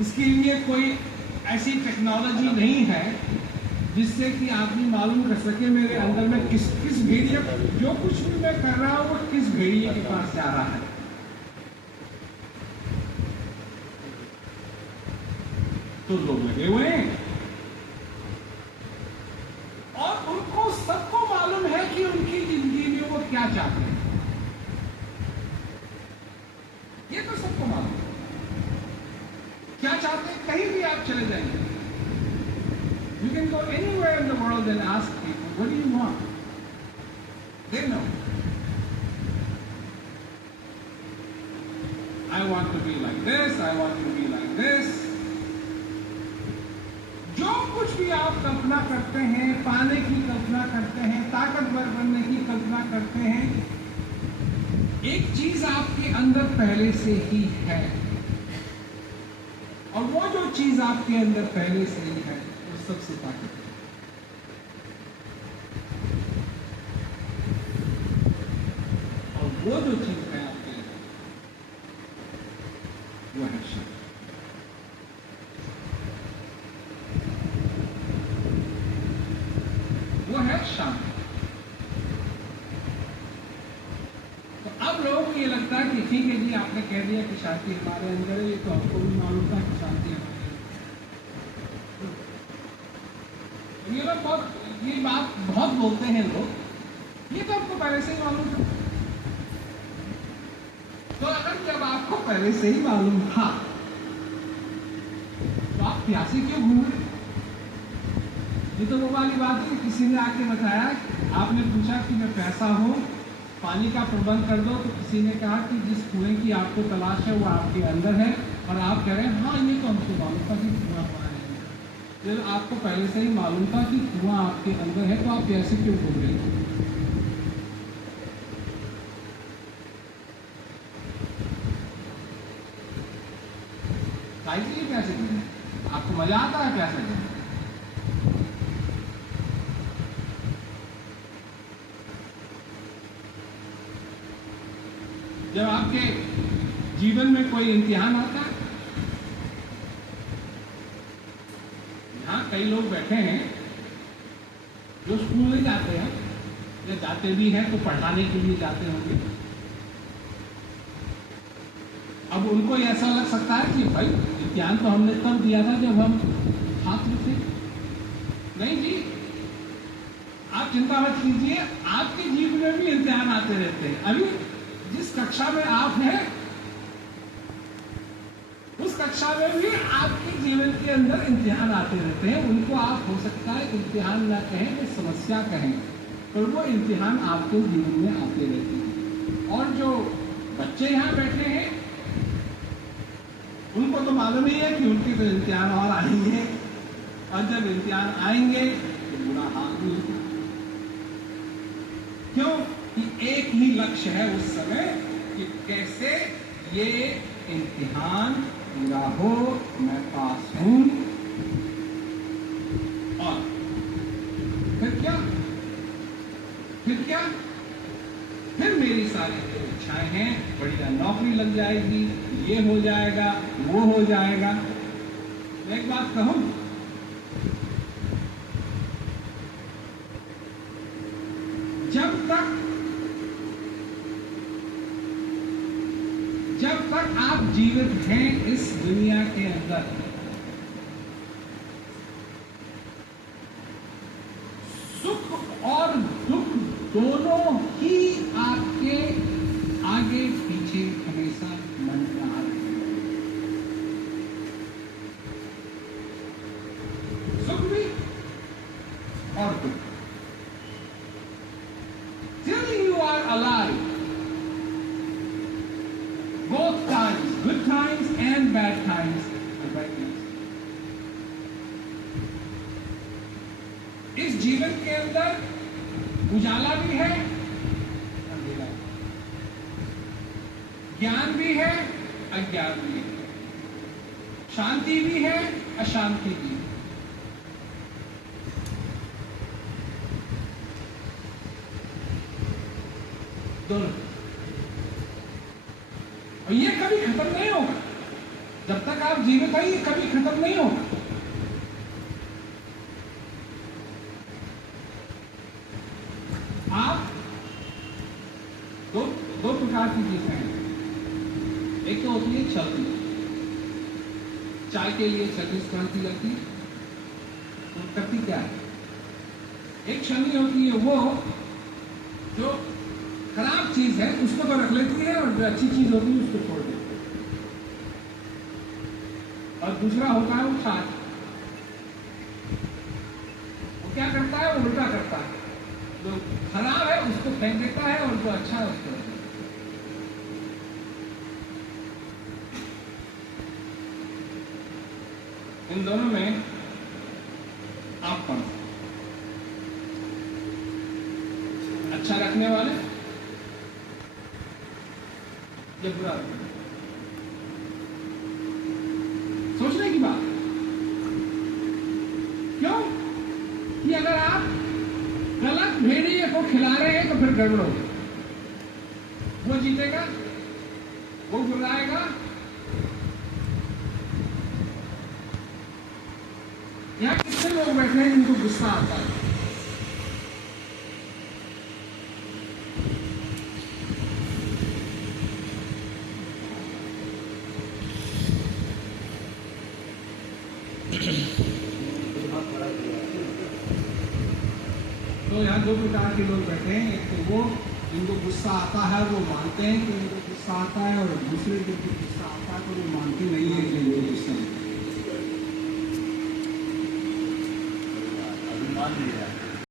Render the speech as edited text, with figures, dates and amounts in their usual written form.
इसके लिए कोई ऐसी टेक्नोलॉजी नहीं है जिससे कि आदमी मालूम कर सके मेरे अंदर में किस भेड़िए, जो कुछ भी मैं कर रहा हूं वो किस भेड़िए के पास जा रहा है। तो लोग लगे हुए हैं और उनको सबको मालूम है कि उनकी जिंदगी में वो क्या चाहते हैं। ये तो सबको मालूम है क्या चाहते हैं। कहीं भी आप चले जाएंगे, you can go anywhere in the world and ask people, what do you want? They know. I want to be like this, I want to be like this. जो कुछ भी आप कल्पना करते हैं, पाने की कल्पना करते हैं, ताकतवर बनने की कल्पना करते हैं, एक चीज आपके अंदर पहले से ही है। और वो जो चीज आपके अंदर पहले से ही है वो सबसे ताकत है। और वो जो चीज है आपके अंदर वो है शांति। वो है शांति। तो अब लोगों को ये लगता है कि ठीक है जी, आपने कह दिया कि शांति हमारे अंदर है, ये तो आपको भी मालूम था कि शांति हमारे अंदर। ये लोग ये बात बहुत बोलते हैं लोग, ये तो आपको पहले से ही मालूम था। तो अगर जब आपको पहले से ही मालूम था तो आप प्यासे क्यों घूम रहे? ये तो वो वाली बात है, किसी ने आके बताया, आपने पूछा कि मैं प्यासा हूं, पानी का प्रबंध कर दो, तो किसी ने कहा कि जिस कुएं की आपको तलाश है वो आपके अंदर है, और आप कह रहे हैं हाँ ये तो हमको मालूम था कि कुआं वहाँ है। जब आपको पहले से ही मालूम था कि कुआं आपके अंदर है तो आप प्यासे क्यों घूम रहे थे? इसलिए प्यासे घूमने, आपको मजा आता है प्यासे घूमने। जब आपके जीवन में कोई इम्तिहान आता है, यहां कई लोग बैठे हैं जो स्कूल नहीं जाते हैं, या जाते भी हैं तो पढ़ाने के लिए जाते होंगे। अब उनको ऐसा लग सकता है कि भाई इम्तिहान तो हमने तब दिया था जब हम छात्र थे। नहीं जी, आप चिंता मत कीजिए, आपके जीवन में भी इम्तिहान आते रहते हैं। अभी जिस कक्षा में आप हैं उस कक्षा में भी आपके जीवन के अंदर इम्तिहान आते रहते हैं। उनको आप हो सकता है इम्तिहान ना कहें, वो समस्या कहें, पर वो इम्तिहान आपके जीवन में आते रहते हैं। और जो बच्चे यहाँ बैठे हैं उनको तो मालूम ही है कि उनके तो इम्तिहान और आएंगे, और जब इम्तिहान आएंगे तो बुरा हाल भी होगा। क्यों कि एक ही लक्ष्य है उस समय कि कैसे ये इम्तिहान पूरा हो, मैं पास हूं, और फिर क्या, फिर मेरी सारी जो इच्छाएं हैं, बढ़िया नौकरी लग जाएगी, ये हो जाएगा, वो हो जाएगा। मैं एक बात कहूं, जब तक आप जीवित हैं इस दुनिया के अंदर, सुख और दुख दोनों ही आपके आगे पीछे हमेशा मन में आ रहे हैं। सुख भी और दुख। Till you are alive, both times, good times and bad times are right now. इस जीवन के अंदर उजाला भी है, अंधेरा भी, ज्ञान भी है, अज्ञान भी है, शांति भी है, अशांति भी है। दोनों, और ये कभी खत्म नहीं होगा। जब तक आप जीवित हैं ये कभी खत्म नहीं होगा। आप दो प्रकार की चीजें हैं। एक तो होती है छलनी, चाय के लिए छत्तीस क्रांति लगती है, तो करती क्या है? एक छलनी होती है वो जो खराब चीज है उसको तो रख लेती है और जो अच्छी चीज होती है उसको छोड़ देती है। और दूसरा होता है वो छाछ, वो क्या करता है? वो उल्टा करता है, जो खराब है उसको फेंक देता है और जो अच्छा है उसको रख देता है। इन दोनों में आप कौन से? अच्छा रखने वाले या बुरा? सोचने की बात। क्यों कि अगर आप गलत भेड़िए को खिला रहे हैं तो फिर गड़बड़ होगी। वो जीतेगा, वो गुर्राएगा। यहाँ कितने लोग बैठे हैं जिनको गुस्सा आता है? तो यहाँ दो प्रकार के लोग बैठे हैं। एक तो वो जिनको गुस्सा आता है, वो मानते हैं कि उनको गुस्सा आता है, और दूसरे जिनको गुस्सा आता है तो वो मानते नहीं है कि उनको गुस्सा आता है। अभिमान नहीं है।